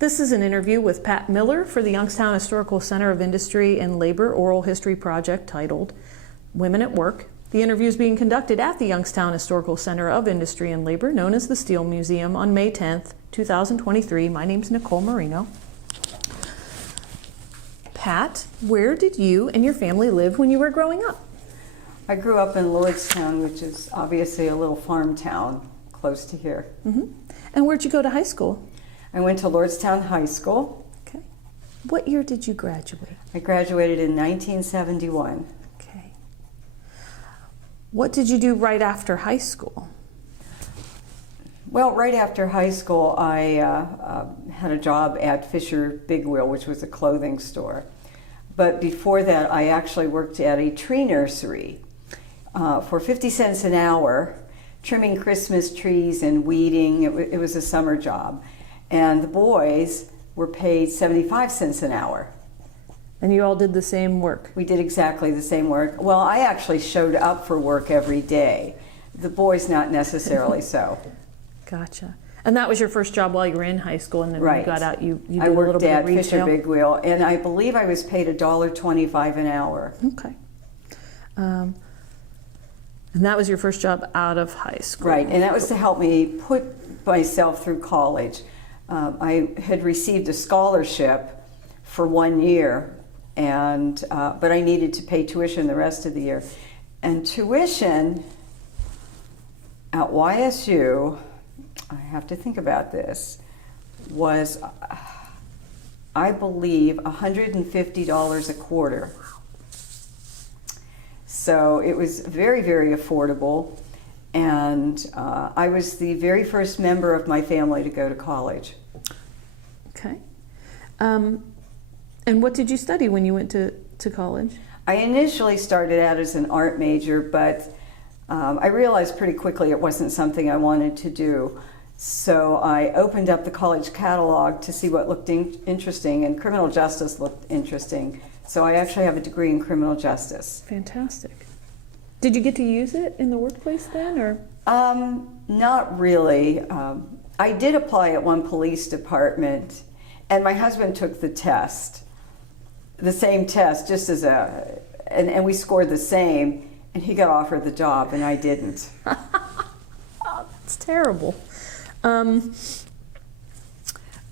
This is an interview with Pat Miller for the Youngstown Historical Center of Industry and Labor Oral History Project titled Women at Work. The interview is being conducted at the Youngstown Historical Center of Industry and Labor, known as the Steel Museum, on May 10th, 2023. My name's Nicole Marino. Pat, where did you and your family live when you were growing up? I grew up in Lordstown, which is obviously a little farm town close to here. And where'd you go to high school? I went to Lordstown High School. Okay. What year did you graduate? I graduated in 1971. Okay. What did you do right after high school? Well, right after high school, I had a job at Fisher Big Wheel, which was a clothing store. But before that, I actually worked at a tree nursery for 50 cents an hour, trimming Christmas trees and weeding. It was a summer job. And the boys were paid 75 cents an hour. And you all did the same work? We did exactly the same work. Well, I actually showed up for work every day. The boys not necessarily so. Gotcha. And that was your first job while you were in high school, and then when you got out, you did I a little worked bit at of retail? Fisher Big Wheel, and I believe I was paid $1.25 an hour. Okay. And that was your first job out of high school? Right, and that was to help me put myself through college. I had received a scholarship for 1 year, and but I needed to pay tuition the rest of the year. And tuition at YSU, I have to think about this, was, I believe, $150 a quarter. So it was very, very affordable. And I was the very first member of my family to go to college. Okay. And what did you study when you went to college? I initially started out as an art major, but I realized pretty quickly it wasn't something I wanted to do. So I opened up the college catalog to see what looked interesting, and criminal justice looked interesting. So I actually have a degree in criminal justice. Fantastic. Did you get to use it in the workplace then, or? Not really. I did apply at one police department, and my husband took the test, the same test, just as and we scored the same, and he got offered the job, and I didn't. Oh, that's terrible.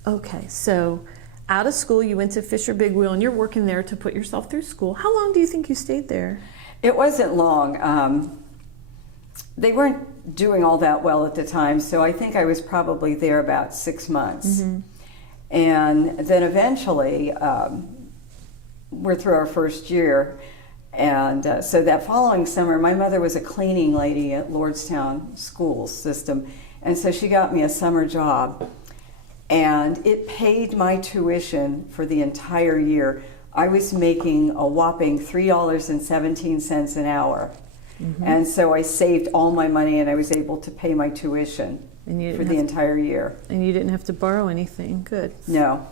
Okay, so out of school, you went to Fisher Big Wheel, and you're working there to put yourself through school. How long do you think you stayed there? It wasn't long. They weren't doing all that well at the time, so I think I was probably there about 6 months. And then eventually, we're through our first year, and so that following summer, my mother was a cleaning lady at Lordstown school system, and so she got me a summer job, and it paid my tuition for the entire year. I was making a whopping $3.17 an hour. And so I saved all my money, and I was able to pay my tuition for the entire year. And you didn't have to borrow anything. Good. No.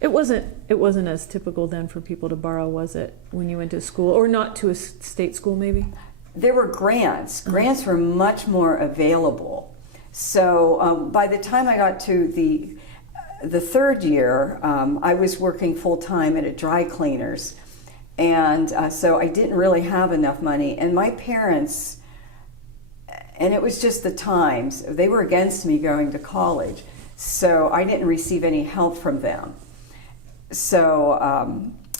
It wasn't as typical then for people to borrow, was it, when you went to school, or not to a state school maybe? There were grants. Grants were much more available. So by the time I got to the third year, I was working full-time at a dry cleaners. And so I didn't really have enough money. And my parents, and it was just the times, they were against me going to college. So I didn't receive any help from them. So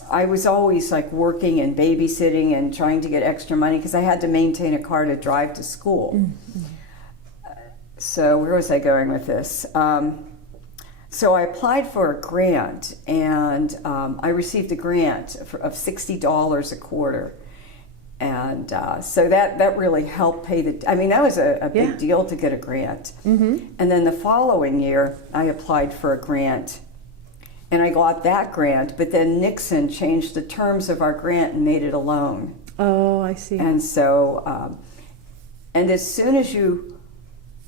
I was always like working and babysitting and trying to get extra money because I had to maintain a car to drive to school. So where was I going with this? So I applied for a grant, and I received a grant of $60 a quarter. And so that really helped pay that was a big deal to get a grant. And then the following year, I applied for a grant, and I got that grant, but then Nixon changed the terms of our grant and made it a loan. Oh, I see. And so, and as soon as you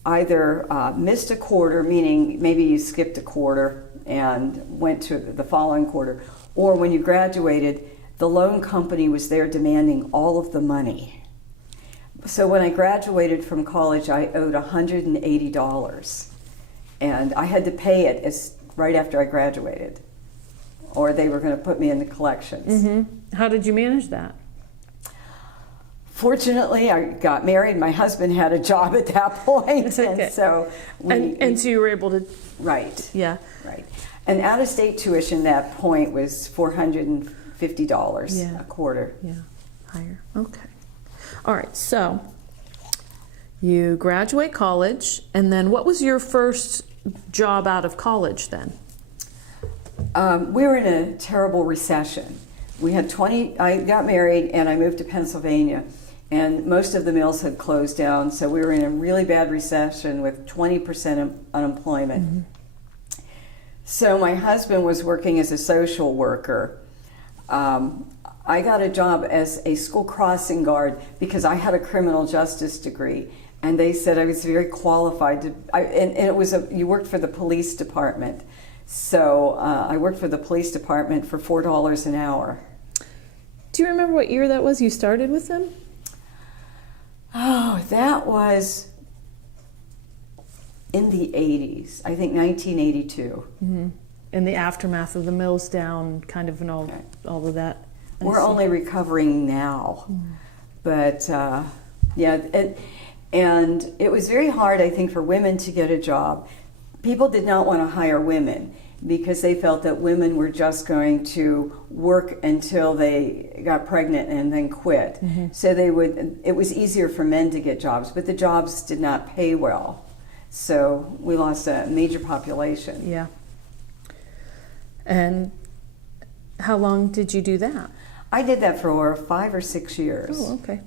either missed a quarter, meaning maybe you skipped a quarter and went to the following quarter, or when you graduated, the loan company was there demanding all of the money. So when I graduated from college, I owed $180, and I had to pay it as right after I graduated, or they were going to put me into collections. How did you manage that? Fortunately, I got married. My husband had a job at that point, Okay. and so And so you were able to, right, yeah. right. And out-of-state tuition at that point was $450 Yeah. a quarter. Yeah, higher. Okay. All right, so you graduate college, and then what was your first job out of college then? We were in a terrible recession. We had I got married and I moved to Pennsylvania, and most of the mills had closed down, so we were in a really bad recession with 20% unemployment. So my husband was working as a social worker. I got a job as a school crossing guard because I had a criminal justice degree, and they said I was very qualified to. And it was you worked for the police department, so I worked for the police department for $4 an hour. Do you remember what year that was you started with them? Oh, that was in the 80s. I think 1982. In the aftermath of the mills down, kind of, and all of that. I We're see. only recovering now, but yeah, and it was very hard, I think, for women to get a job. People did not want to hire women because they felt that women were just going to work until they got pregnant and then quit. So it was easier for men to get jobs, but the jobs did not pay well. So we lost a major population. Yeah. And how long did you do that? I did that for 5 or 6 years. Oh, okay.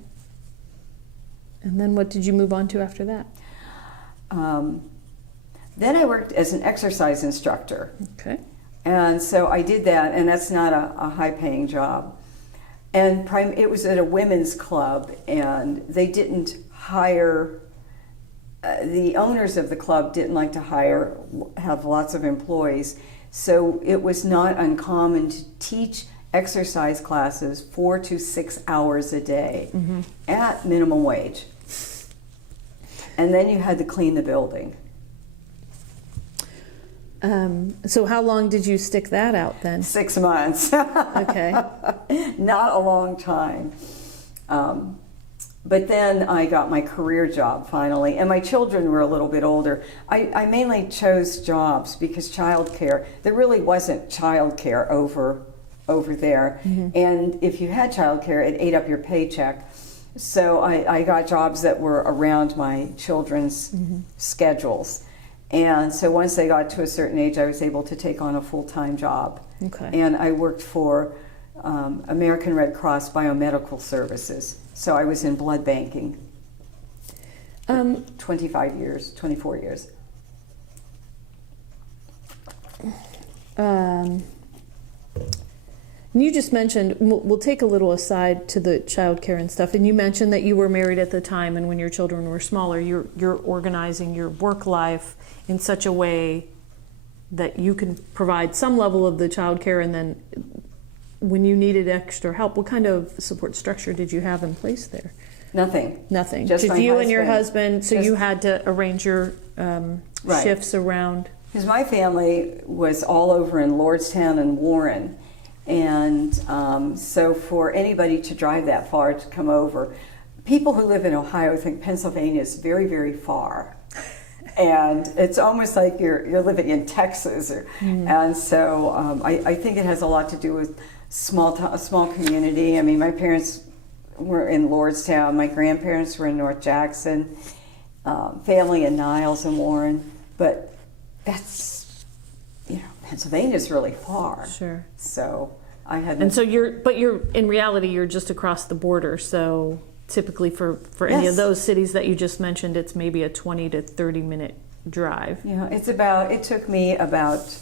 And then what did you move on to after that? Then I worked as an exercise instructor. Okay. And so I did that, and that's not a high-paying job. And it was at a women's club, and they didn't hire, the owners of the club didn't like to have lots of employees. So it was not uncommon to teach exercise classes 4 to 6 hours a day at minimum wage. And then you had to clean the building. So how long did you stick that out then? 6 months. Okay. Not a long time. But then I got my career job finally, and my children were a little bit older. I mainly chose jobs because childcare, there really wasn't childcare over there. And if you had childcare, it ate up your paycheck. So I got jobs that were around my children's schedules. And so once they got to a certain age, I was able to take on a full-time job. Okay. And I worked for American Red Cross Biomedical Services. So I was in blood banking. 24 years. You just mentioned, we'll take a little aside to the childcare and stuff, and you mentioned that you were married at the time, and when your children were smaller, you're organizing your work life in such a way that you can provide some level of the childcare, and then when you needed extra help, what kind of support structure did you have in place there? Nothing. Nothing. Just my you and your husband. husband, so you had to arrange your Right. shifts around. Because my family was all over in Lordstown and Warren. And so for anybody to drive that far to come over, people who live in Ohio think Pennsylvania is very, very far. And it's almost like you're living in Texas. And so I think it has a lot to do with a small community. I mean, my parents were in Lordstown. My grandparents were in North Jackson. Family in Niles and Warren. But that's, Pennsylvania's really far. Sure. So I had. And so you're in reality, you're just across the border. So typically for any of those cities that you just mentioned, it's maybe a 20 to 30 minute drive. Yeah, it took me about,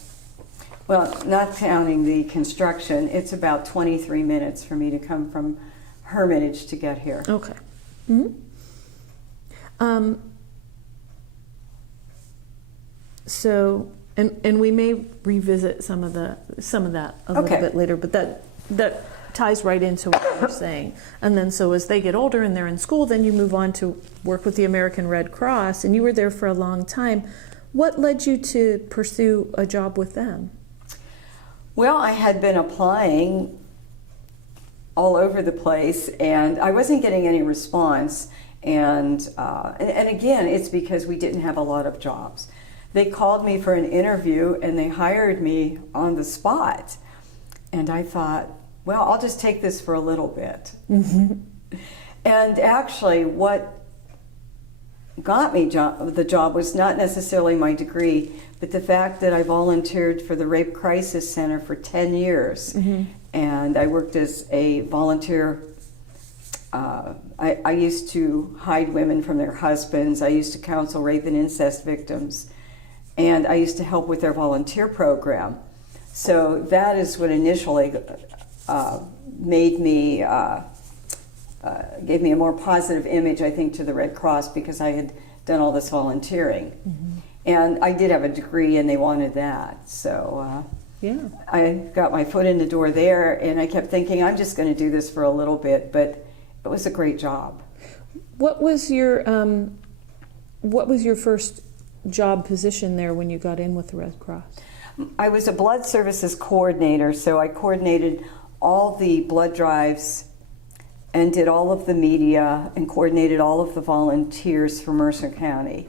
well, not counting the construction, it's about 23 minutes for me to come from Hermitage to get here. Okay. So, and we may revisit some of that a little bit later, but that ties right into what you're saying. And then so as they get older and they're in school, then you move on to work with the American Red Cross, and you were there for a long time. What led you to pursue a job with them? Well, I had been applying all over the place, and I wasn't getting any response. And again, it's because we didn't have a lot of jobs. They called me for an interview, and they hired me on the spot. And I thought, well, I'll just take this for a little bit. And actually, what got me the job was not necessarily my degree, but the fact that I volunteered for the Rape Crisis Center for 10 years. And I worked as a volunteer. I used to hide women from their husbands. I used to counsel rape and incest victims. And I used to help with their volunteer program. So that is what initially made me, gave me a more positive image, I think, to the Red Cross, because I had done all this volunteering. And I did have a degree, and they wanted that. So Yeah. I got my foot in the door there, and I kept thinking, I'm just going to do this for a little bit, but it was a great job. What was your first job position there when you got in with the Red Cross? I was a blood services coordinator, so I coordinated all the blood drives and did all of the media and coordinated all of the volunteers for Mercer County.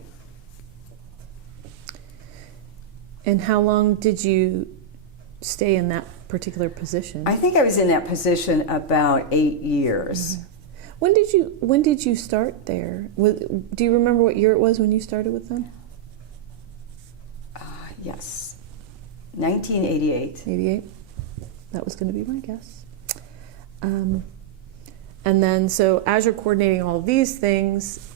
And how long did you stay in that particular position? I think I was in that position about 8 years. When did you start there? Do you remember what year it was when you started with them? Yes, 1988. 88. That was going to be my guess. And then, so as you're coordinating all of these things,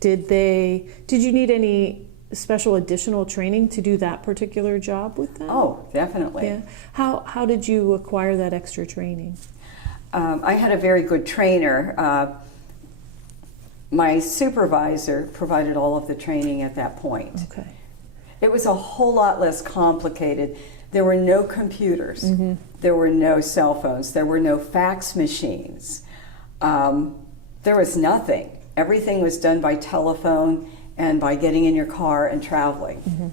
did you need any special additional training to do that particular job with them? Oh, definitely. Yeah. How did you acquire that extra training? I had a very good trainer. My supervisor provided all of the training at that point. Okay. It was a whole lot less complicated. There were no computers. There were no cell phones. There were no fax machines. There was nothing. Everything was done by telephone and by getting in your car and traveling.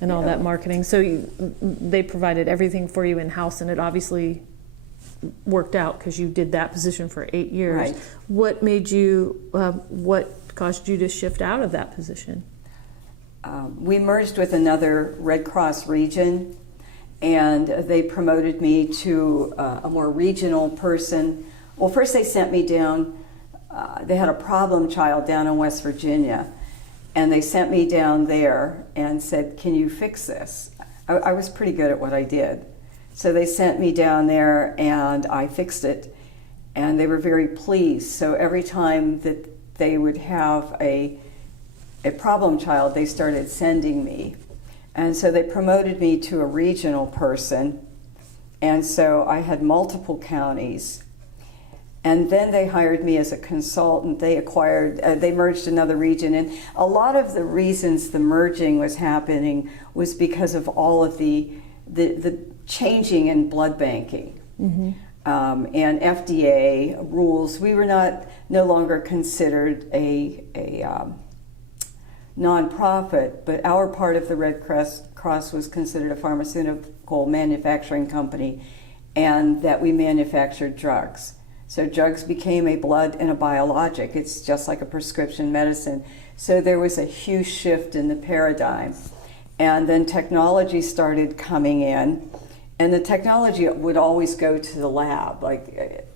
And all that marketing. So they provided everything for you in-house, and it obviously worked out because you did that position for 8 years. Right. What caused you to shift out of that position? We merged with another Red Cross region, and they promoted me to a more regional person. Well, first they sent me down, they had a problem child down in West Virginia, and they sent me down there and said, can you fix this? I was pretty good at what I did. So they sent me down there, and I fixed it, and they were very pleased. So every time that they would have a problem child, they started sending me. And so they promoted me to a regional person. And so I had multiple counties. And then they hired me as a consultant. They merged another region. And a lot of the reasons the merging was happening was because of all of the changing in blood banking. And FDA rules. We were no longer considered a nonprofit, but our part of the Red Cross was considered a pharmaceutical manufacturing company, and that we manufactured drugs. So drugs became a blood and a biologic. It's just like a prescription medicine. So there was a huge shift in the paradigm. And then technology started coming in, and the technology would always go to the lab, like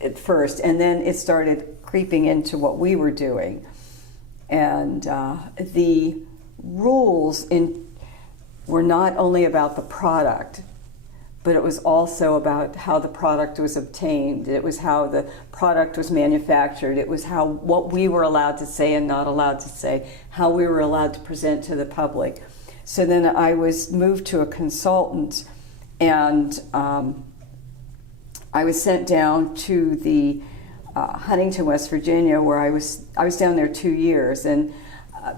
at first, and then it started creeping into what we were doing. And the rules were not only about the product, but it was also about how the product was obtained. It was how the product was manufactured. It was what we were allowed to say and not allowed to say, how we were allowed to present to the public. So then I was moved to a consultant, and I was sent down to the Huntington, West Virginia, where I was down there 2 years, and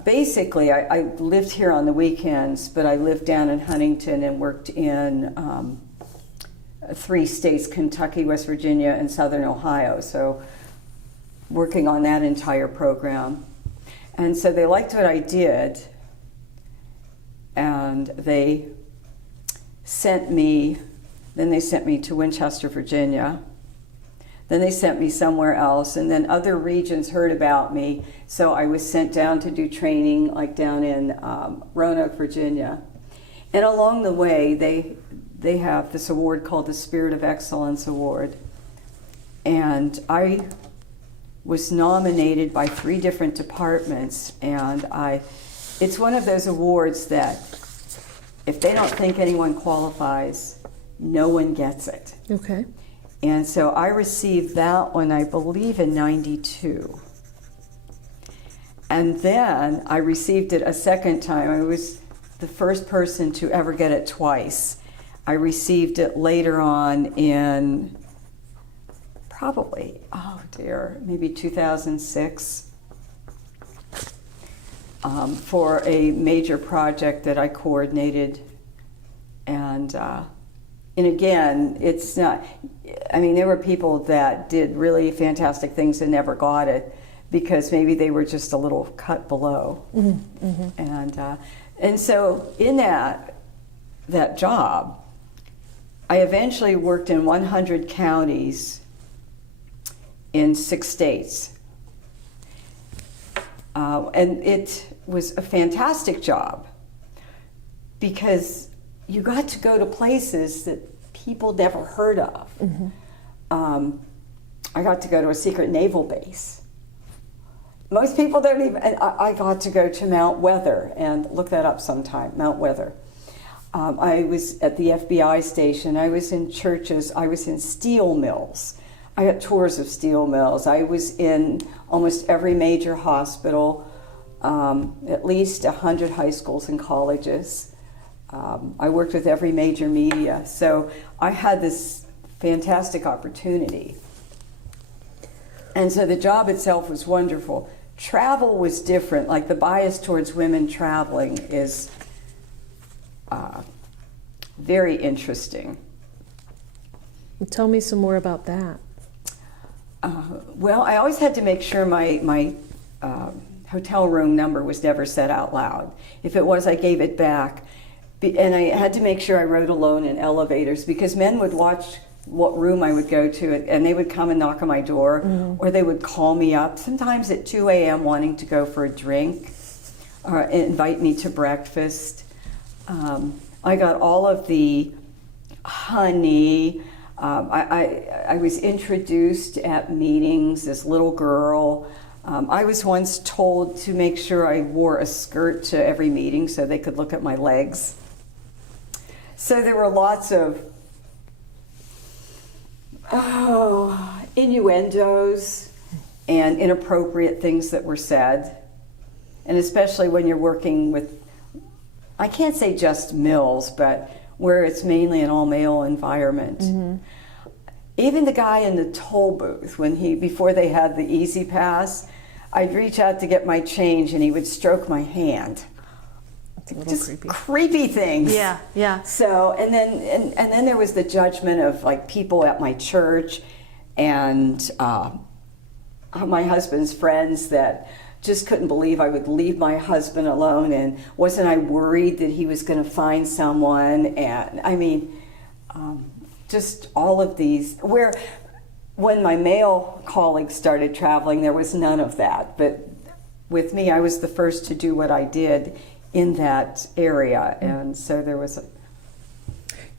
basically I lived here on the weekends, but I lived down in Huntington and worked in 3 states: Kentucky, West Virginia, and Southern Ohio. So working on that entire program. And so they liked what I did, and they sent me to Winchester, Virginia. Then they sent me somewhere else, and then other regions heard about me, so I was sent down to do training, like down in Roanoke, Virginia. And along the way, they have this award called the Spirit of Excellence Award. And I was nominated by 3 different departments, and it's one of those awards that if they don't think anyone qualifies, no one gets it. Okay. And so I received that one, I believe, in '92. And then I received it a second time. I was the first person to ever get it twice. I received it later on in probably, maybe 2006, for a major project that I coordinated. And again, it's not, there were people that did really fantastic things and never got it because maybe they were just a little cut below. Mm-hmm, mm-hmm. And so in that job, I eventually worked in 100 counties in 6 states. And it was a fantastic job because you got to go to places that people never heard of. Mm-hmm. I got to go to a secret naval base. Most people don't even, I got to go to Mount Weather, and look that up sometime, Mount Weather. I was at the FBI station, I was in churches, I was in steel mills. I got tours of steel mills. I was in almost every major hospital, at least 100 high schools and colleges. I worked with every major media. So I had this fantastic opportunity. And so the job itself was wonderful. Travel was different. Like the bias towards women traveling is very interesting. Tell me some more about that. Well, I always had to make sure my hotel room number was never said out loud. If it was, I gave it back. And I had to make sure I rode alone in elevators because men would watch what room I would go to, and they would come and knock on my door, mm-hmm. or they would call me up, sometimes at 2 a.m. wanting to go for a drink or invite me to breakfast. I got all of the honey. I was introduced at meetings as a little girl. I was once told to make sure I wore a skirt to every meeting so they could look at my legs. So there were lots of innuendos and inappropriate things that were said. And especially when you're working with, I can't say just mills, but where it's mainly an all-male environment. Mm-hmm. Even the guy in the toll booth, before they had the Easy Pass, I'd reach out to get my change and he would stroke my hand. Just creepy things. Yeah, yeah. So, and then there was the judgment of like people at my church and my husband's friends that just couldn't believe I would leave my husband alone, and wasn't I worried that he was going to find someone? And just all of these, where when my male colleagues started traveling, there was none of that. But with me, I was the first to do what I did in that area, and so there was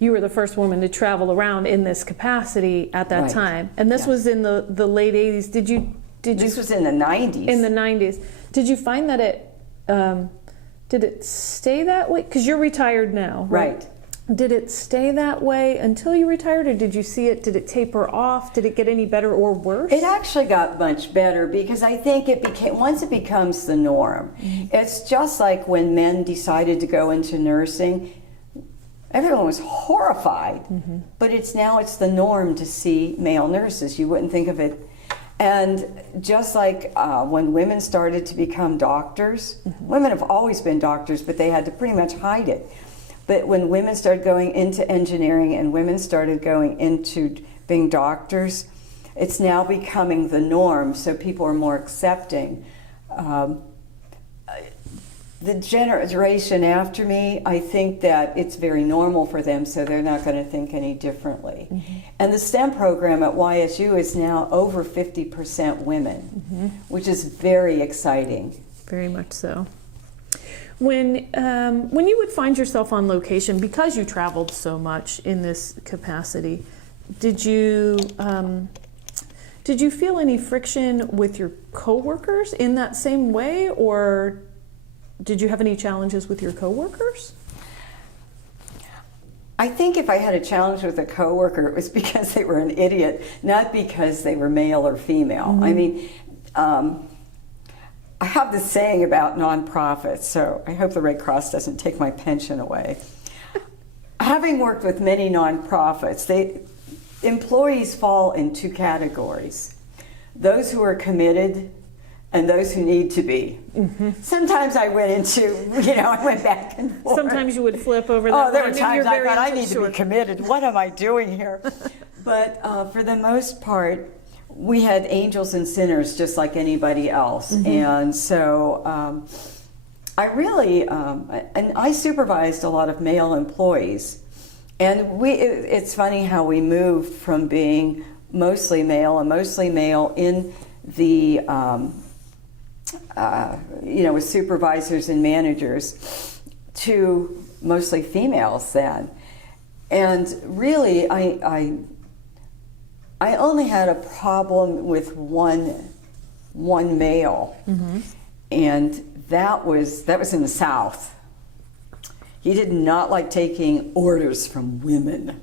You were the first woman to travel around in this capacity at that time, and this was in the late 80s. This was in the 90s. In the 90s. Did you find that did it stay that way? Because you're retired now, right? Did it stay that way until you retired, or did it taper off? Did it get any better or worse? It actually got much better because I think once it becomes the norm, mm-hmm. it's just like when men decided to go into nursing, everyone was horrified, mm-hmm. but it's the norm to see male nurses. You wouldn't think of it. And just like when women started to become doctors, mm-hmm. women have always been doctors, but they had to pretty much hide it. But when women started going into engineering and women started going into being doctors, it's now becoming the norm, so people are more accepting. the generation after me, I think that it's very normal for them, so they're not going to think any differently. And the STEM program at YSU is now over 50% women, which is very exciting. Very much so. When you would find yourself on location, because you traveled so much in this capacity, did you feel any friction with your coworkers in that same way, or did you have any challenges with your coworkers? I think if I had a challenge with a coworker, it was because they were an idiot, not because they were male or female. I mean, I have this saying about nonprofits, so I hope the Red Cross doesn't take my pension away. Having worked with many nonprofits, employees fall in two categories: those who are committed and those who need to be. Sometimes I went I went back and forth. Sometimes you would flip over that. Oh, there were line. times You're I very thought, I need to sure. be committed. What am I doing here? But for the most part, we had angels and sinners just like anybody else. And so I really, and I supervised a lot of male employees. And it's funny how we moved from being mostly male in the, with supervisors and managers, to mostly females then. And really, I only had a problem with one male, and that was in the South. He did not like taking orders from women,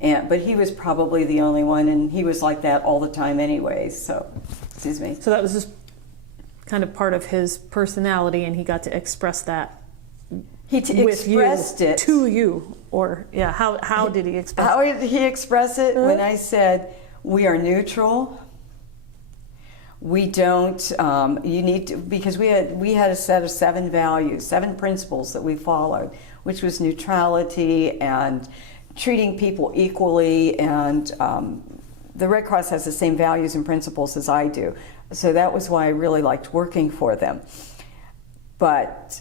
but he was probably the only one, and he was like that all the time anyway. So, excuse me. So that was just kind of part of his personality, and he got to express that. He expressed it to you, or yeah. How did he express? How did he express it? When I said, "We are neutral. We don't. You need to," because we had a set of 7 values, 7 principles that we followed, which was neutrality and treating people equally, and the Red Cross has the same values and principles as I do. So that was why I really liked working for them. But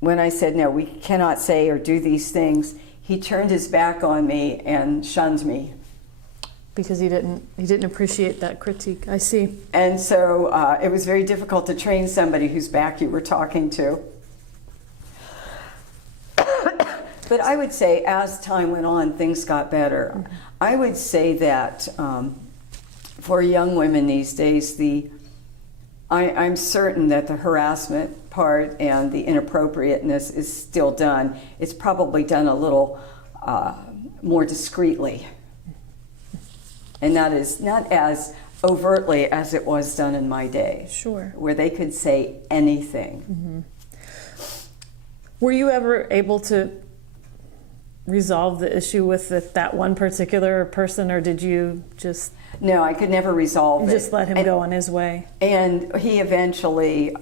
when I said, no, we cannot say or do these things, he turned his back on me and shunned me. Because he didn't appreciate that critique. I see. And so it was very difficult to train somebody whose back you were talking to. But I would say as time went on, things got better. I would say that for young women these days, I'm certain that the harassment part and the inappropriateness is still done. It's probably done a little more discreetly, and not as overtly as it was done in my day. Sure. Where they could say anything. Were you ever able to resolve the issue with that one particular person, or did you just... No, I could never resolve it. Just let him go on his way. And he eventually,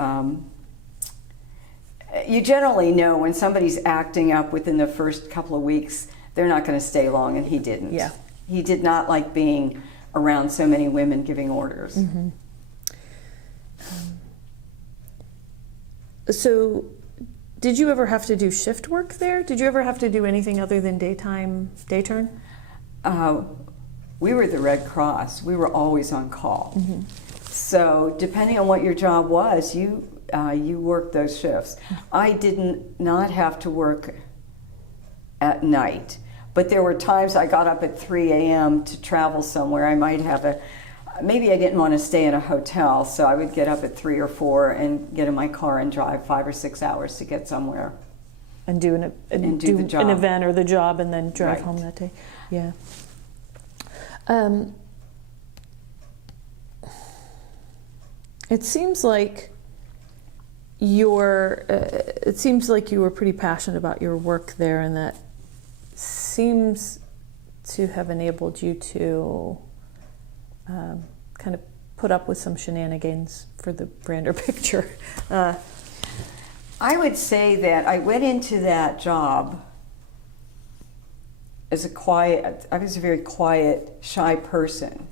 you generally know when somebody's acting up within the first couple of weeks, they're not going to stay long, and he didn't. Yeah. He did not like being around so many women giving orders. So, did you ever have to do shift work there? Did you ever have to do anything other than day turn? We were the Red Cross. We were always on call. So depending on what your job was, you worked those shifts. I did not have to work at night, but there were times I got up at 3 a.m. to travel somewhere. I might have maybe I didn't want to stay in a hotel, so I would get up at 3 or 4 and get in my car and drive 5 or 6 hours to get somewhere. And do the job. an event or the job, and then drive Right. home that day. Yeah. It seems like you were pretty passionate about your work there, and that seems to have enabled you to kind of put up with some shenanigans for the grander picture. I would say that I went into that job as I was a very quiet, shy person.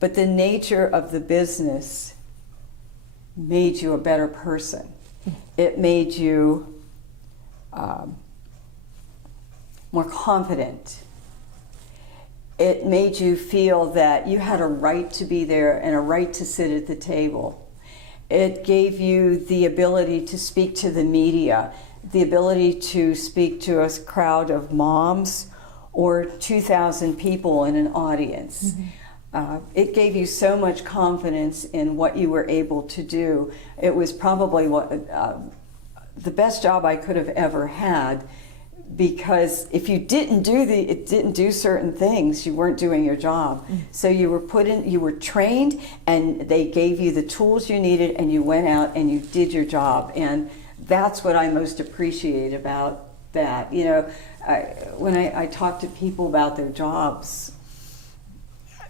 But the nature of the business made you a better person. It made you more confident. It made you feel that you had a right to be there and a right to sit at the table. It gave you the ability to speak to the media, the ability to speak to a crowd of moms or 2,000 people in an audience. It gave you so much confidence in what you were able to do. It was probably the best job I could have ever had, because if you didn't do certain things, you weren't doing your job. So you were trained, and they gave you the tools you needed, and you went out and you did your job. And that's what I most appreciate about that. You know, when I talk to people about their jobs,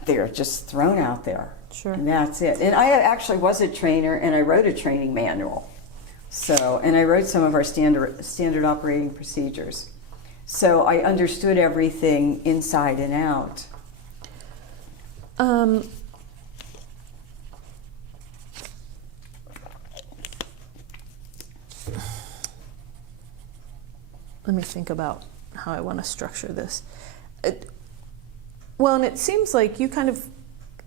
they're just thrown out there. Sure. And that's it. And I actually was a trainer, and I wrote a training manual. So, and I wrote some of our standard operating procedures. So I understood everything inside and out. Let me think about how I want to structure this. Well, and it seems like you kind of,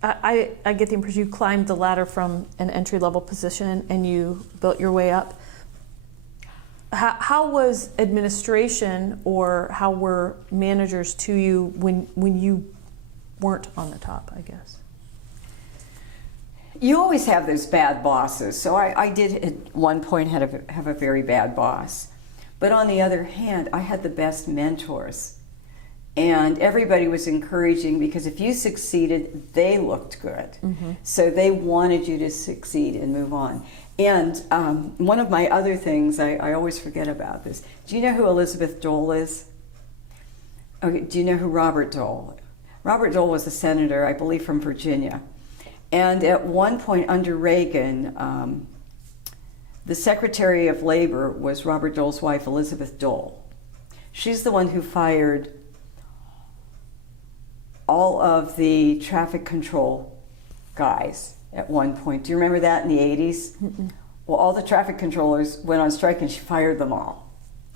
I get the impression you climbed the ladder from an entry-level position and you built your way up. How was administration, or how were managers to you when you weren't on the top, I guess? You always have those bad bosses. So I did at one point have a very bad boss. But on the other hand, I had the best mentors. And everybody was encouraging, because if you succeeded, they looked good. So they wanted you to succeed and move on. And one of my other things, I always forget about this. Do you know who Elizabeth Dole is? Okay, do you know who Robert Dole? Robert Dole was a senator, I believe, from Virginia. And at one point under Reagan, the Secretary of Labor was Robert Dole's wife, Elizabeth Dole. She's the one who fired all of the traffic control guys at one point. Do you remember that in the 80s? Well, all the traffic controllers went on strike and she fired them all.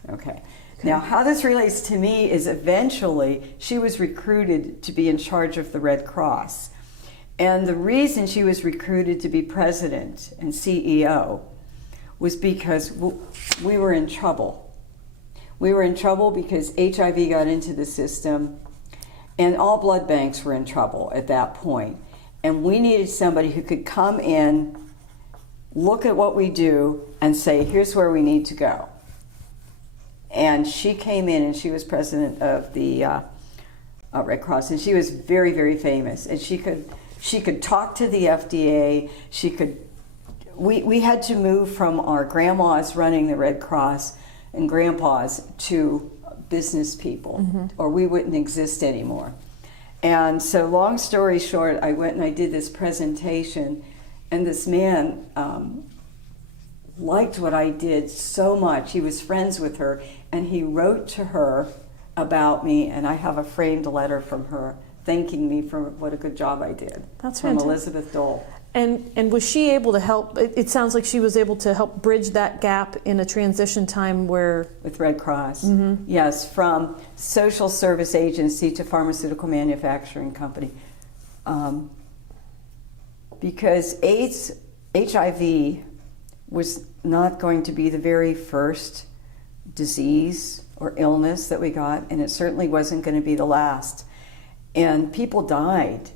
Okay. Now, how this relates to me is eventually she was recruited to be in charge of the Red Cross. And the reason she was recruited to be president and CEO was because we were in trouble. We were in trouble because HIV got into the system, and all blood banks were in trouble at that point. And we needed somebody who could come in, look at what we do, and say, here's where we need to go. And she came in, and she was president of the Red Cross, and she was very, very famous. And she could talk to the FDA. We had to move from our grandmas running the Red Cross and grandpas to business people, or we wouldn't exist anymore. And so, long story short, I went and I did this presentation, and this man liked what I did so much. He was friends with her, and he wrote to her about me, and I have a framed letter from her thanking me for what a good job I did. That's from fantastic. Elizabeth Dole. And was she able to help? It sounds like she was able to help bridge that gap in a transition time where... With Red Cross, yes, from social service agency to pharmaceutical manufacturing company. Because HIV was not going to be the very first disease or illness that we got, and it certainly wasn't going to be the last. And people died,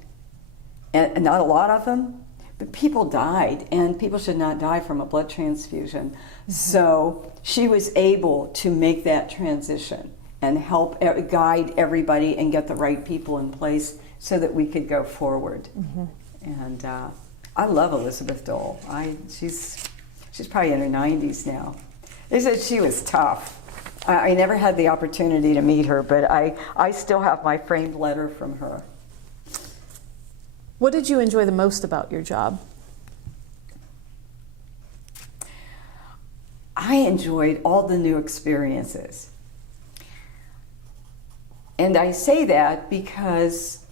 and not a lot of them, but people died, and people should not die from a blood transfusion. So she was able to make that transition and help guide everybody and get the right people in place so that we could go forward. And I love Elizabeth Dole. She's probably in her 90s now. They said she was tough. I never had the opportunity to meet her, but I still have my framed letter from her. What did you enjoy the most about your job? I enjoyed all the new experiences. And I say that because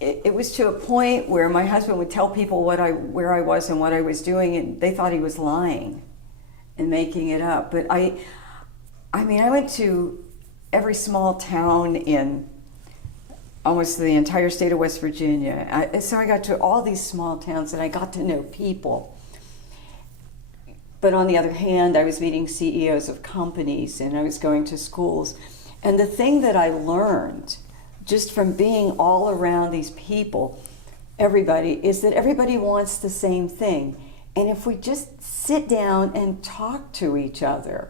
it was to a point where my husband would tell people where I was and what I was doing, and they thought he was lying and making it up. But I mean, I went to every small town in almost the entire state of West Virginia. So I got to all these small towns and I got to know people. But on the other hand, I was meeting CEOs of companies and I was going to schools. And the thing that I learned just from being all around these people, everybody, is that everybody wants the same thing. And if we just sit down and talk to each other,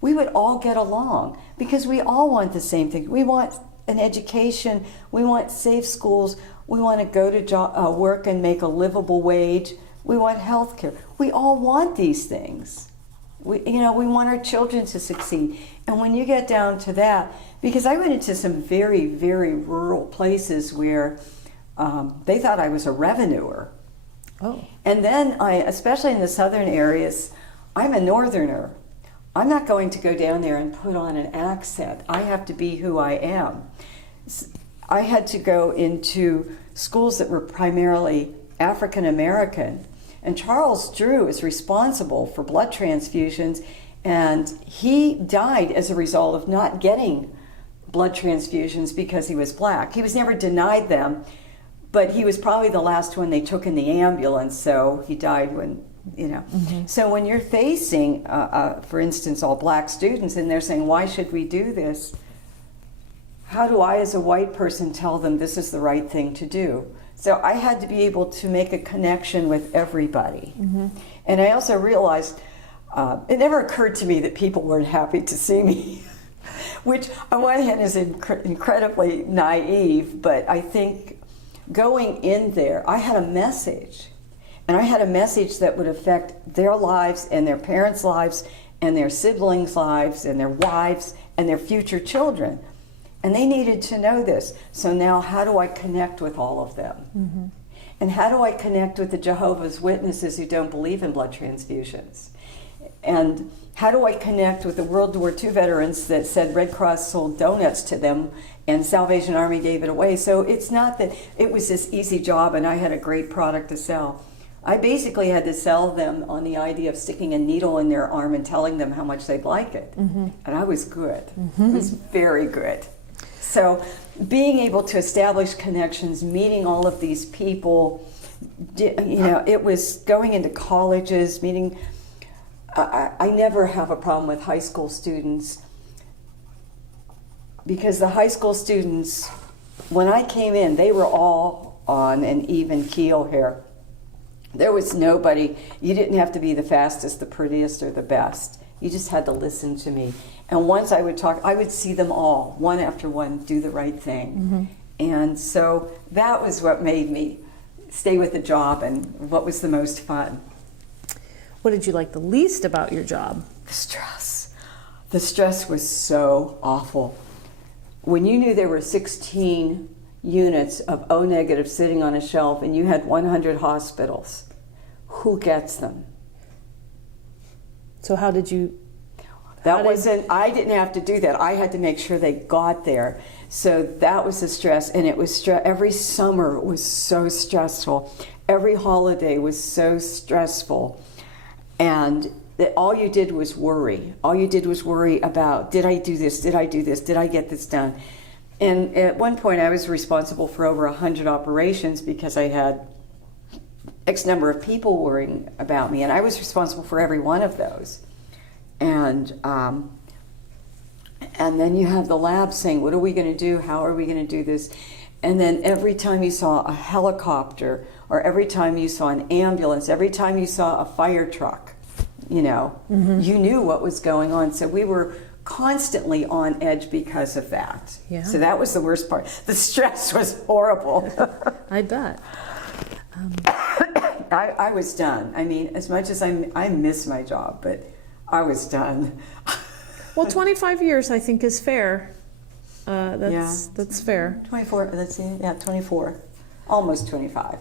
we would all get along because we all want the same thing. We want an education, we want safe schools, we want to go to work and make a livable wage, we want health care. We all want these things. We want our children to succeed. And when you get down to that, because I went into some very, very rural places where they thought I was a revenuer. Oh. And then especially in the southern areas, I'm a northerner. I'm not going to go down there and put on an accent. I have to be who I am. I had to go into schools that were primarily African American. And Charles Drew is responsible for blood transfusions, and he died as a result of not getting blood transfusions because he was black. He was never denied them, but he was probably the last one they took in the ambulance, so he died when, Mm-hmm. So when you're facing, for instance, all black students, and they're saying, why should we do this? How do I, as a white person, tell them this is the right thing to do? So I had to be able to make a connection with everybody. Mm-hmm. And I also realized, it never occurred to me that people weren't happy to see me, which on one hand is incredibly naive, but I think going in there, I had a message. And I had a message that would affect their lives and their parents' lives and their siblings' lives and their wives and their future children. And they needed to know this. So now how do I connect with all of them? Mm-hmm. And how do I connect with the Jehovah's Witnesses who don't believe in blood transfusions? And how do I connect with the World War II veterans that said Red Cross sold donuts to them and Salvation Army gave it away? So it's not that it was this easy job and I had a great product to sell. I basically had to sell them on the idea of sticking a needle in their arm and telling them how much they'd like it. Mm-hmm. And I was good. Mm-hmm. I was very good. So being able to establish connections, meeting all of these people, it was going into colleges, meeting. I never have a problem with high school students because the high school students, when I came in, they were all on an even keel here. There was nobody, you didn't have to be the fastest, the prettiest, or the best. You just had to listen to me. And once I would talk, I would see them all, one after one, do the right thing. Mm-hmm. And so that was what made me stay with the job and what was the most fun. What did you like the least about your job? The stress. The stress was so awful. When you knew there were 16 units of O negative sitting on a shelf and you had 100 hospitals, who gets them? So how did you? I didn't have to do that. I had to make sure they got there. So that was the stress, and it was every summer was so stressful. Every holiday was so stressful. And all you did was worry. All you did was worry about, did I do this? Did I do this? Did I get this done? And at one point I was responsible for over 100 operations because I had X number of people worrying about me, and I was responsible for every one of those. And then you have the lab saying, what are we going to do? How are we going to do this? And then every time you saw a helicopter, or every time you saw an ambulance, every time you saw a fire truck, mm-hmm. you knew what was going on. So we were constantly on edge because of that. Yeah. So that was the worst part. The stress was horrible. I bet. I was done. I mean, as much as I miss my job, but I was done. Well, 25 years I think is fair. That's fair. 24. Let's see. Yeah, 24. Almost 25.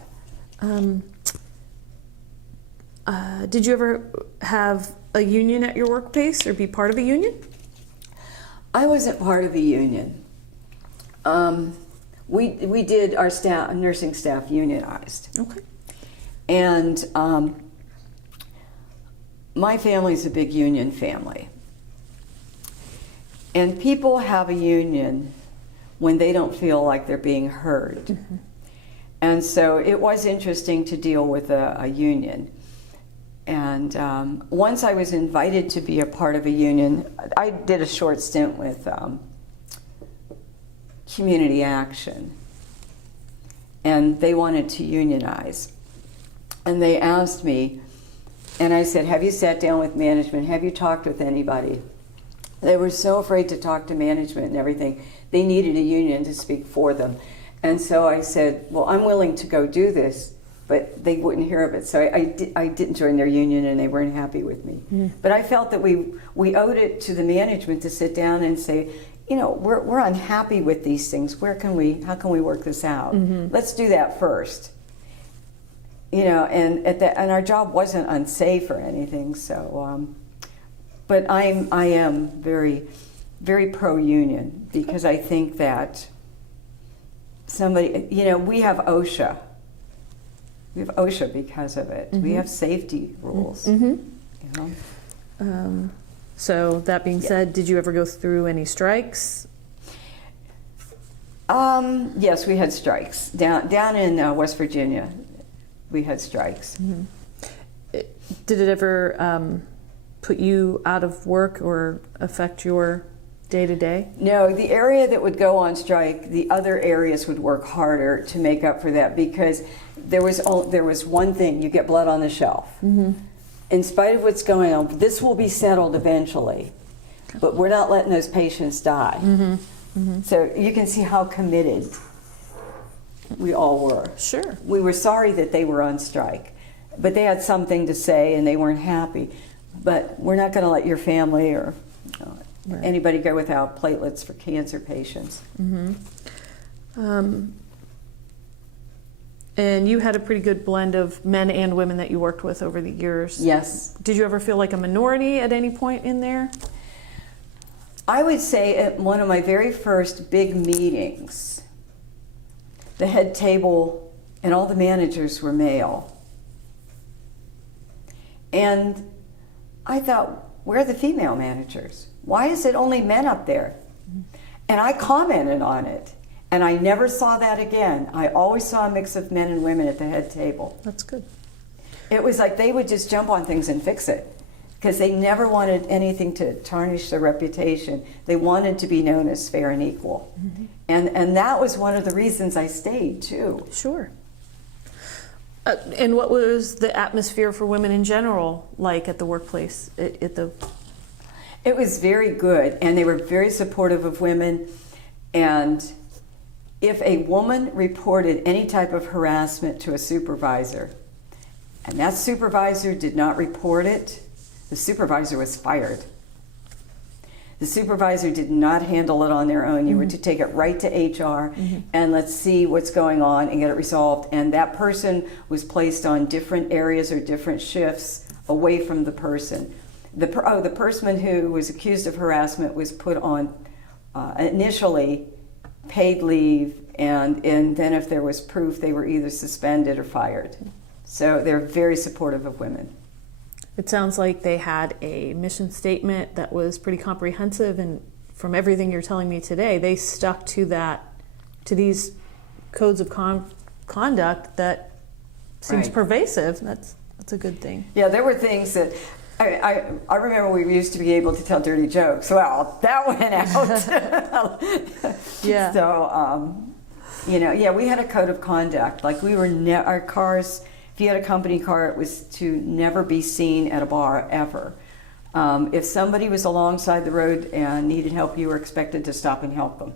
Did you ever have a union at your workplace or be part of a union? I wasn't part of a union. We did our nursing staff unionized. Okay. And my family's a big union family. And people have a union when they don't feel like they're being heard. Mm-hmm. And so it was interesting to deal with a union. And once I was invited to be a part of a union, I did a short stint with Community Action. And they wanted to unionize. And they asked me, and I said, have you sat down with management? Have you talked with anybody? They were so afraid to talk to management and everything. They needed a union to speak for them. And so I said, well, I'm willing to go do this, but they wouldn't hear of it. So I didn't join their union, and they weren't happy with me. Mm. But I felt that we owed it to the management to sit down and say, you know, we're unhappy with these things. How can we work this out? Mm-hmm. Let's do that first. You know, and our job wasn't unsafe or anything. So, but I am very, very pro-union, because I think that somebody, you know, we have OSHA. We have OSHA because of it. Mm-hmm. We have safety rules. Mm-hmm. You know? So that being said, did you ever go through any strikes? Yes, we had strikes down in West Virginia. We had strikes. Mm-hmm. Did it ever put you out of work or affect your day-to-day? No, the area that would go on strike, the other areas would work harder to make up for that, because there was one thing: you get blood on the shelf. Mm-hmm. In spite of what's going on, this will be settled eventually, but we're not letting those patients die. Mm-hmm. Mm-hmm. So you can see how committed we all were. Sure. We were sorry that they were on strike, but they had something to say and they weren't happy. But we're not going to let your family or anybody go without platelets for cancer patients. Mm-hmm. And you had a pretty good blend of men and women that you worked with over the years. Yes. Did you ever feel like a minority at any point in there? I would say at one of my very first big meetings, the head table and all the managers were male. And I thought, where are the female managers? Why is it only men up there? And I commented on it. And I never saw that again. I always saw a mix of men and women at the head table. That's good. It was like they would just jump on things and fix it, because they never wanted anything to tarnish their reputation. They wanted to be known as fair and equal. Mm-hmm. And that was one of the reasons I stayed, too. Sure. And what was the atmosphere for women in general like at the workplace? It was very good, and they were very supportive of women. And if a woman reported any type of harassment to a supervisor, and that supervisor did not report it, the supervisor was fired. The supervisor did not handle it on their own. You were to take it right to HR, and let's see what's going on and get it resolved. And that person was placed on different areas or different shifts away from the person. The person who was accused of harassment was put on initially paid leave, and then if there was proof, they were either suspended or fired. So they're very supportive of women. It sounds like they had a mission statement that was pretty comprehensive, and from everything you're telling me today, they stuck to these codes of conduct that seems pervasive. That's a good thing. Yeah, there were things that I remember we used to be able to tell dirty jokes. Well, that went out. Yeah. So, we had a code of conduct. Like we were, our cars, if you had a company car, it was to never be seen at a bar ever. If somebody was alongside the road and needed help, you were expected to stop and help them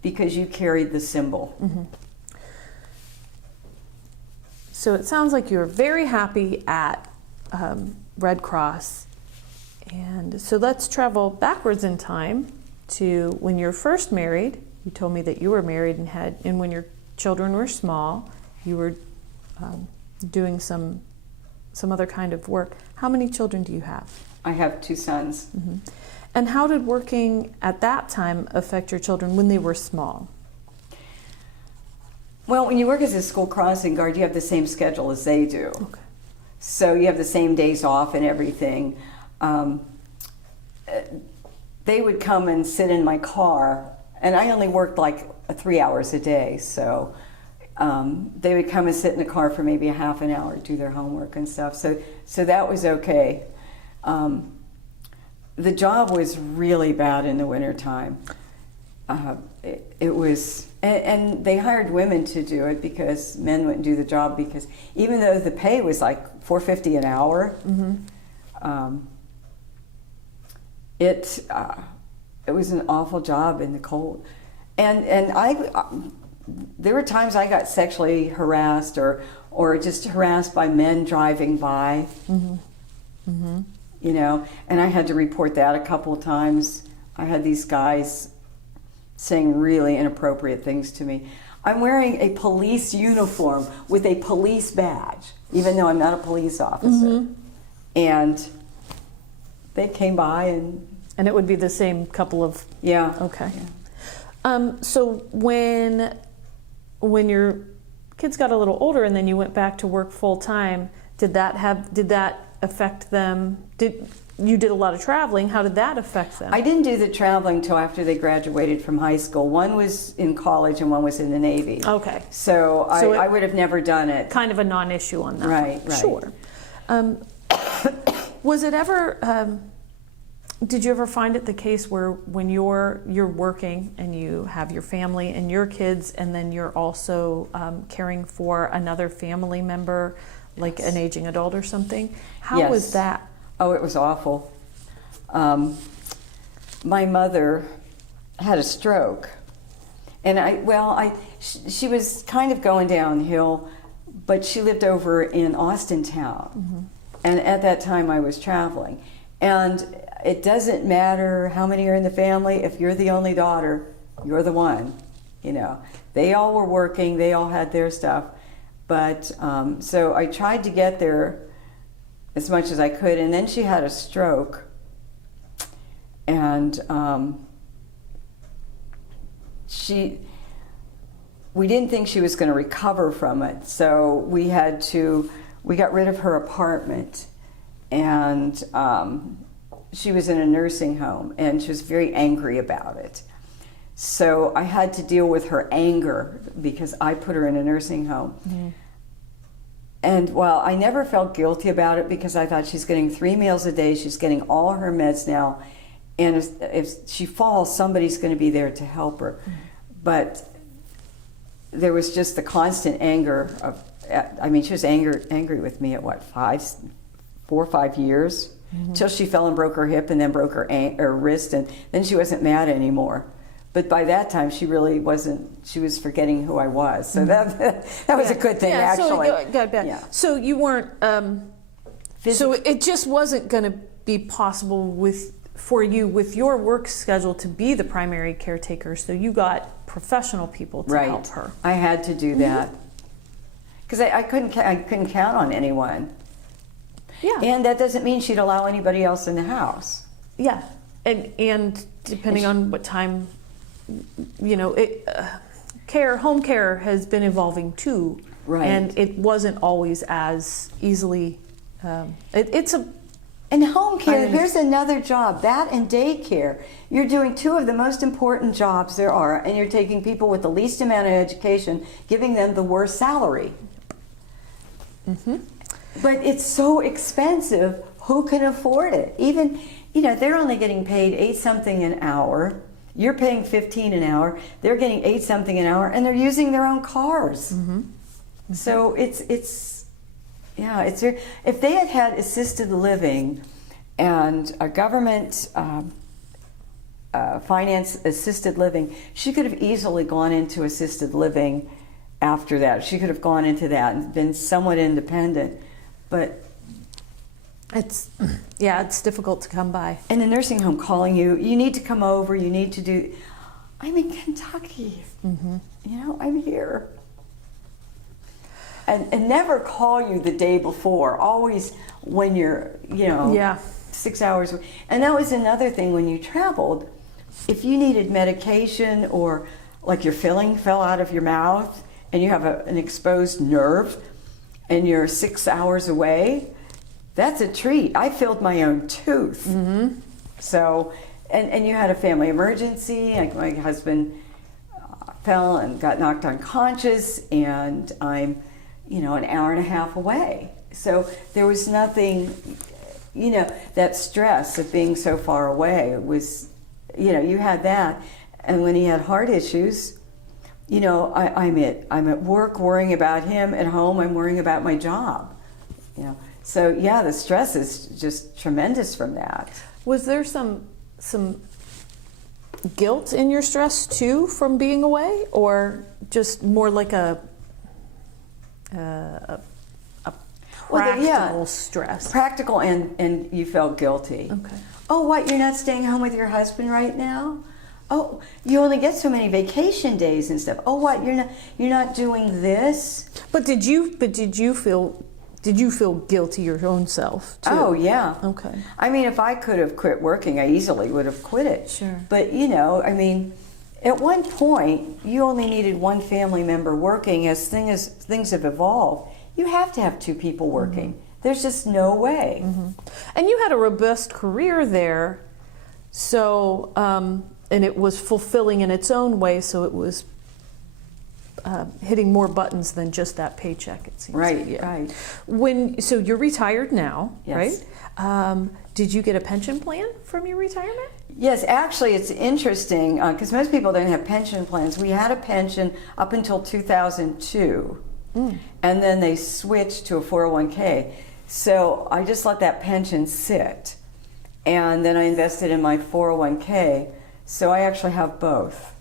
because you carried the symbol. Mm-hmm. So it sounds like you were very happy at Red Cross. And so let's travel backwards in time to when you're first married. You told me that you were married and when your children were small, you were doing some other kind of work. How many children do you have? I have 2 sons. Mm-hmm. And how did working at that time affect your children when they were small? Well, when you work as a school crossing guard, you have the same schedule as they do. Okay. So you have the same days off and everything. They would come and sit in my car, and I only worked like 3 hours a day, so they would come and sit in the car for maybe a half an hour, do their homework and stuff. So that was okay. The job was really bad in the wintertime. It was, and they hired women to do it because men wouldn't do the job, because even though the pay was like $4.50 an hour, it was an awful job in the cold. And there were times I got sexually harassed or just harassed by men driving by. You know, and I had to report that a couple of times. I had these guys saying really inappropriate things to me. I'm wearing a police uniform with a police badge, even though I'm not a police officer. And they came by And it would be the same couple of... yeah. Okay. So when your kids got a little older and then you went back to work full time, did that affect them? You did a lot of traveling. How did that affect them? I didn't do the traveling till after they graduated from high school. One was in college and one was in the Navy. Okay. So I would have never done it. Kind of a non-issue on that. Right, one. right. Sure. Was it ever... did you ever find it the case where when you're working and you have your family and your kids, and then you're also caring for another family member, like an aging adult or something? How Yes. was that? Oh, it was awful. My mother had a stroke, and she was kind of going downhill, but she lived over in Austintown, and at that time I was traveling, and it doesn't matter how many are in the family. If you're the only daughter, you're the one. You know, they all were working, they all had their stuff, but so I tried to get there as much as I could, and then she had a stroke, and we didn't think she was going to recover from it, so we got rid of her apartment, and she was in a nursing home, and she was very angry about it. So I had to deal with her anger because I put her in a nursing home. And while I never felt guilty about it, because I thought she's getting 3 meals a day, she's getting all her meds now, and if she falls, somebody's going to be there to help her. But there was just the constant anger of, I mean, she was angry with me at what, 4 or 5 years? Till she fell and broke her hip and then broke her wrist, and then she wasn't mad anymore. But by that time, she really wasn't. She was forgetting who I was. So that was a good thing, actually. So you weren't. So it just wasn't going to be possible for you with your work schedule to be the primary caretaker. So you got professional people to help her. I had to do that because I couldn't count on anyone. Yeah. And that doesn't mean she'd allow anybody else in the house. Yeah. And depending on what time, you know, home care has been evolving too. Right. And it wasn't always as easily, And home care, here's another job, that and daycare. You're doing 2 of the most important jobs there are, and you're taking people with the least amount of education, giving them the worst salary. But it's so expensive, who can afford it? Even, you know, they're only getting paid 8-something an hour. You're paying $15 an hour. They're getting 8-something an hour, and they're using their own cars. So it's if they had had assisted living and a government finance assisted living, she could have easily gone into assisted living after that. She could have gone into that and been somewhat independent. But it's difficult to come by. in the nursing home calling you need to come over, you need to do, I'm in Kentucky, you know, I'm here. And never call you the day before, always when you're, you know, 6 hours. And that was another thing when you traveled, if you needed medication or like your filling fell out of your mouth and you have an exposed nerve and you're 6 hours away, that's a treat. I filled my own tooth. So, and you had a family emergency. Like my husband fell and got knocked unconscious, and I'm, an hour and a half away. So there was nothing, that stress of being so far away was, you had that. And when he had heart issues, I'm at work worrying about him. At home, I'm worrying about my job. So yeah, the stress is just tremendous from that. Was there some guilt in your stress too from being away, or just more like a practical stress? Practical, and you felt guilty. Okay. Oh, what? You're not staying home with your husband right now? Oh, you only get so many vacation days and stuff. Oh, what? You're not doing this? But did you feel guilty your own self too? Oh, yeah. Okay. I mean, if I could have quit working, I easily would have quit it. Sure. But, at one point, you only needed one family member working. As things have evolved, you have to have two people working. There's just no way. And you had a robust career there, so and it was fulfilling in its own way. So it was hitting more buttons than just that paycheck. It seems. Right. Yeah. Right. So you're retired now, Yes. right? Did you get a pension plan from your retirement? Yes, actually, it's interesting because most people don't have pension plans. We had a pension up until 2002, and then they switched to a 401k. So I just let that pension sit, and then I invested in my 401k. So I actually have both.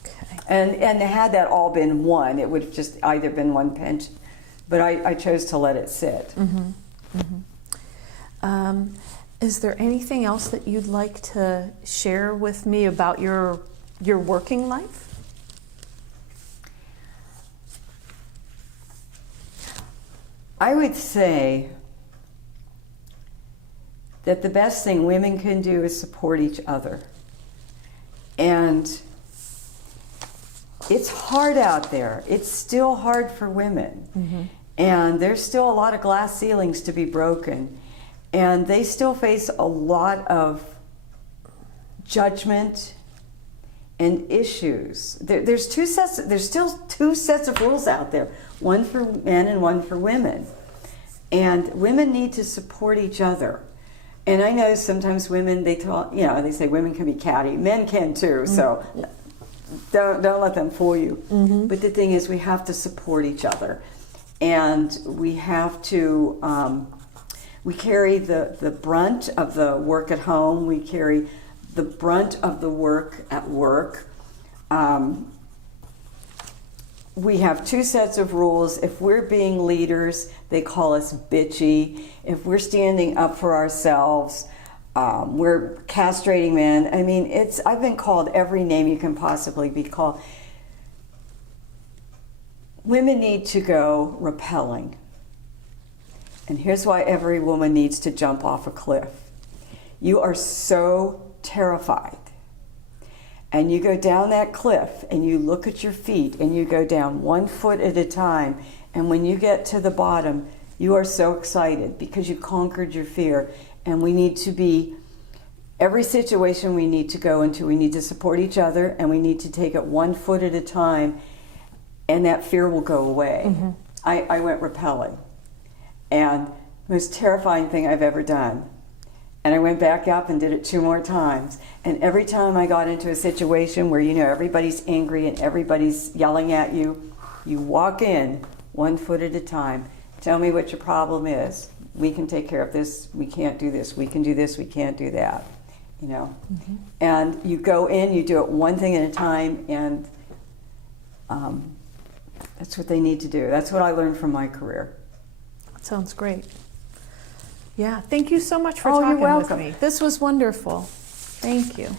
Okay. And had that all been one, it would have just either been one pension. But I chose to let it sit. Is there anything else that you'd like to share with me about your working life? I would say that the best thing women can do is support each other. And it's hard out there. It's still hard for women. And there's still a lot of glass ceilings to be broken. And they still face a lot of judgment and issues. There's still two sets of rules out there, one for men and one for women. And women need to support each other. And I know sometimes women, they say women can be catty. Men can too, so don't let them fool you. But the thing is, we have to support each other. And we have to, we carry the brunt of the work at home. We carry the brunt of the work at work. We have two sets of rules. If we're being leaders, they call us bitchy. If we're standing up for ourselves, we're castrating men. I mean, I've been called every name you can possibly be called. Women need to go rappelling. And here's why every woman needs to jump off a cliff. You are so terrified. And you go down that cliff and you look at your feet and you go down 1 foot at a time. And when you get to the bottom, you are so excited because you conquered your fear. And we need to be, every situation we need to go into, we need to support each other and we need to take it 1 foot at a time, and that fear will go away. I went rappelling, and the most terrifying thing I've ever done. And I went back up and did it 2 more times. And every time I got into a situation where, everybody's angry and everybody's yelling at you, you walk in 1 foot at a time. Tell me what your problem is. We can take care of this. We can't do this. We can do this. We can't do that. And you go in, you do it one thing at a time, and that's what they need to do. That's what I learned from my career. That sounds great. Yeah, thank you so much for Oh, you're talking with welcome. me. This was wonderful. Thank you.